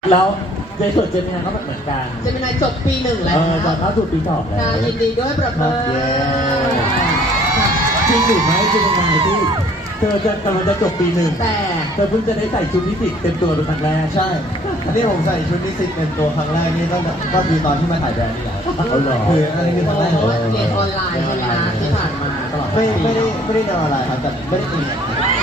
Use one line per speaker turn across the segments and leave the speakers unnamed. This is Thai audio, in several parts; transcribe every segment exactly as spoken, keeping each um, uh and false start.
แล้วในส่วนเจมินาก็เหมือนกัน
เจมินาจบปีหนึ่งแล้ว
เออจะเข้าสู่ปีสองแล้ว
ยินดีด้วยประเมิน
จริงหรือไม่เจมินาที่เธอจะกำลังจะจบปีหนึ่ง
แต่
เธอเพิ่งจะได้ใส่ชุดนิสิตเต็มตัวเป็นครั้งแรก
ใช่ที่ผมใส่ชุดนิสิตเต็มตัวครั้งแรกนี่ก็ก็คือตอนที่มาถ่ายแบรนด์นี่แหละคืออันนี้คือครั้งแรก
เรียนออนไลน์ใช่ไหมนะที่ผ่านมาตลอด
ไม่ไม่ได้ไม่ได้เรียนออนไลน์ครับแต่ไม่ได้เรียน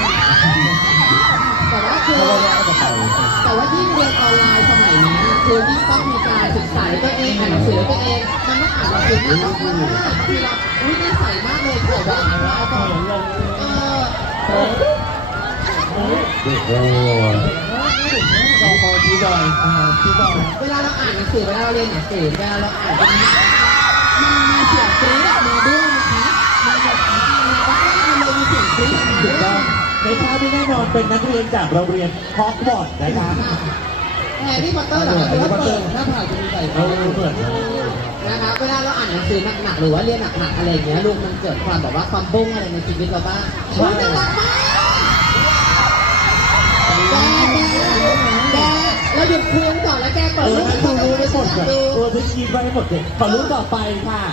แต่ว่าคือแต่ว่าที่เรียนออนไลน์สมัยนี้คือที่ต้องมีการศึกษาตัวเองอ่านหนังสือตัวเองมันไม่อ่านหนังสือมากมากคือเราอุ้ยน่าใส่มากเลยขอว่าเราต่อเออ
โอ้โหเราพอที่ดอยที่ดอย
เวลาเราอ่านหนังสือเวลาเราเรียนหนังสือเวลาเราอ่านมันมีเสียงกรี๊ดมาด้วยนะคะมันแบบมันเลยมีเสียงกรี๊ดมาด้วย
ในภาพที่แน่นอนเป็นนักเรียนจากโรงเรียนฮอกวอตส์นะคะ
แฮร์รี่พอตเตอร์เหรอหรือว่าเปิดหน้าผากจะมีใส่
เออเปิด
นะคะเวลาเราอ่านหนังสือหนักๆหรือว่าเรียนหนักๆอะไรอย่างเงี้ยลูกมันเกิดความแบบว่าความบุ้งอะไรในชีวิตเราบ้างว้าวน่ารักมากแกแกเราหยุดคุยกันก่อนแล้วแกเปิดรูปให้
ดูรู้ได้หมดเลยเออที่คิดไว้หมดเลยขอรู้ต่อไปค่ะ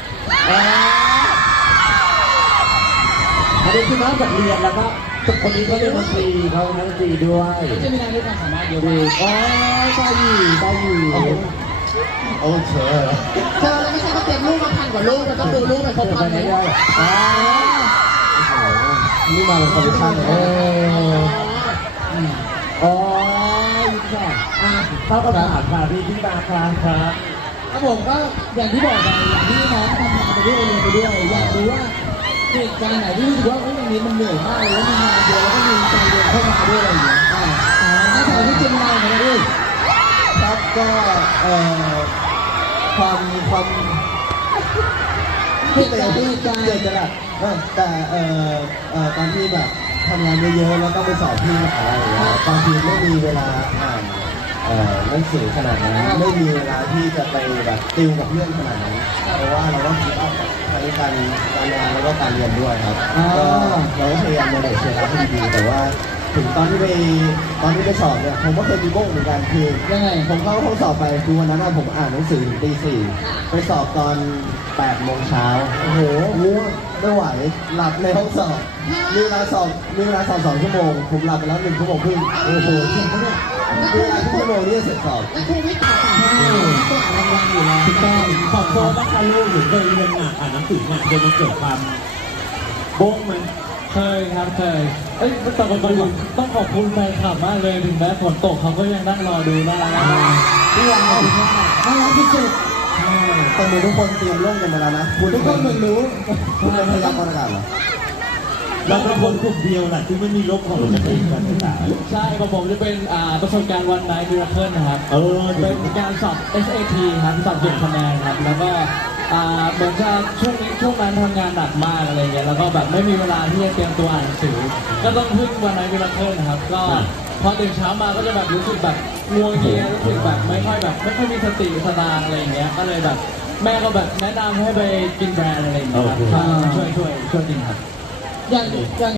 อันนี้คือนอกจากเรียนแล้วก็คนนี้เขาเรียนดนตรีเขาเรียนดนตรีด้วย
จะมีงานด้วยความสามารถเยอะมาก
อ๋อได้อยู่ได้อยู่
โอ้เธอ
เธอแล้วไม่ใช่เขาเตรียมลูกมาพันกว่าลูกเราต้องดูลูกไปครบพันเลย
อ๋อ
นี่มาเป็นคอลเลคชั่นเออ
อ๋อแค่อ่ะเข้ากับถามค่ะพี่พี่บาคลานครับ
ครับผมก็อย่างที่บอกไปอย่างที่น้องทำงานไปด้วยเรียนไปด้วยอยากรู้ว่าเหตุการณ์ไหนที่รู้สึกว่าเอ้ยวันนี้มันเหนื่อยมากเลยแล้วมีงานเยอะแล้วก็มีใจเรียนเข้ามาด้วยอะไรอย่างเงี้ยอ่าถ้าถามที่เจมินาเนี่ยด้วย
ครับก็เอ่อความความ
เหตุการณ์เหตุการณ์
เจอกันอะแต่เอ่อเอ่อตอนที่แบบทำงานเยอะๆแล้วก็ไปสอบที่มหาลัยบางทีไม่มีเวลาอ่านเอ่อหนังสือขนาดนั้นไม่มีเวลาที่จะไปแบบติวกับเพื่อนขนาดนั้นเพราะว่าเราต้องคิดอัพทั้งการการงานแล้วก็การเรียนด้วยครับก็เราก็พยายามโมเดลเชียร์ให้ดีแต่ว่าถึงตอนที่ไปตอนที่ไปสอบเนี่ยผมก็เคยมีโบ้งเหมือนกันคือ
ยังไง
ผมเข้าห้องสอบไปคือวันนั้นผมอ่านหนังสือถึงตีสี่ไปสอบตอนแปดโมงเช้าโอ้โหง่วงไม่ไหวหลับในห้องสอบมีเวลาสอบมีเวลาสอบสองชั่วโมงผมหลับไปแล้วหนึ่งชั่วโมงครึ่งโอ้โหจริงปะเนี่ยเวลาชั่วโมงนี้เสร็จสอบ
นักครูวิทย์อ่านก็อ่านรางวัลอยู่แล้ว
ถูกต้องขอบโซ่บ้างค่ะลูกหรือเคยเรียนหนักอ่านหนังสือเนี่ยจะมันเกิดความโบ้งไหม
เคยครับเคยเอ้ยแต่ก่อนอื่นต้องขอบคุณแฟนคลับมากเลยถึงแม้ฝนตกเขาก็ยังนั่งรอดูน่ารักมาก
ที่ว้าวน่ารักที่สุด
ตอนนี้ทุกคนเตรียมร่มกันมาแล้วนะ
ทุกคนเหมือนรู้
คุณเป็นพยากรณ์อากาศเหรอ
เราเป็นคนกลุ่มเดียวแหละที่ไม่มีร่มของเราจะเป็นการศึกษา
ใช่ของผมจะเป็นอ่าประสบการณ์วันไนท์มิราเคิลนะครับ
เออ
เป็นการสอบ เอส เอ ที ครับสอบเก็บคะแนนครับแล้วก็อ่าเหมือนจะช่วงนี้ช่วงนั้นทำงานหนักมากอะไรเงี้ยแล้วก็แบบไม่มีเวลาที่จะเตรียมตัวอ่านหนังสือก็ต้องพึ่งวันไนท์มิราเคิลนะครับก็พอตื่นเช้ามาก็จะแบบรู้สึกแบบง่วงเงียรู้สึกแบบไม่ค่อยแบบไม่ค่อยมีสติสตางค์อะไรเงี้ยก็เลยแบบแม่ก็แบบแนะนำให้ไปกินแบรนด์อะไรอย่างเงี้ยครับช่วยช่วยช่วยจริงครับ
อย่างอย่าง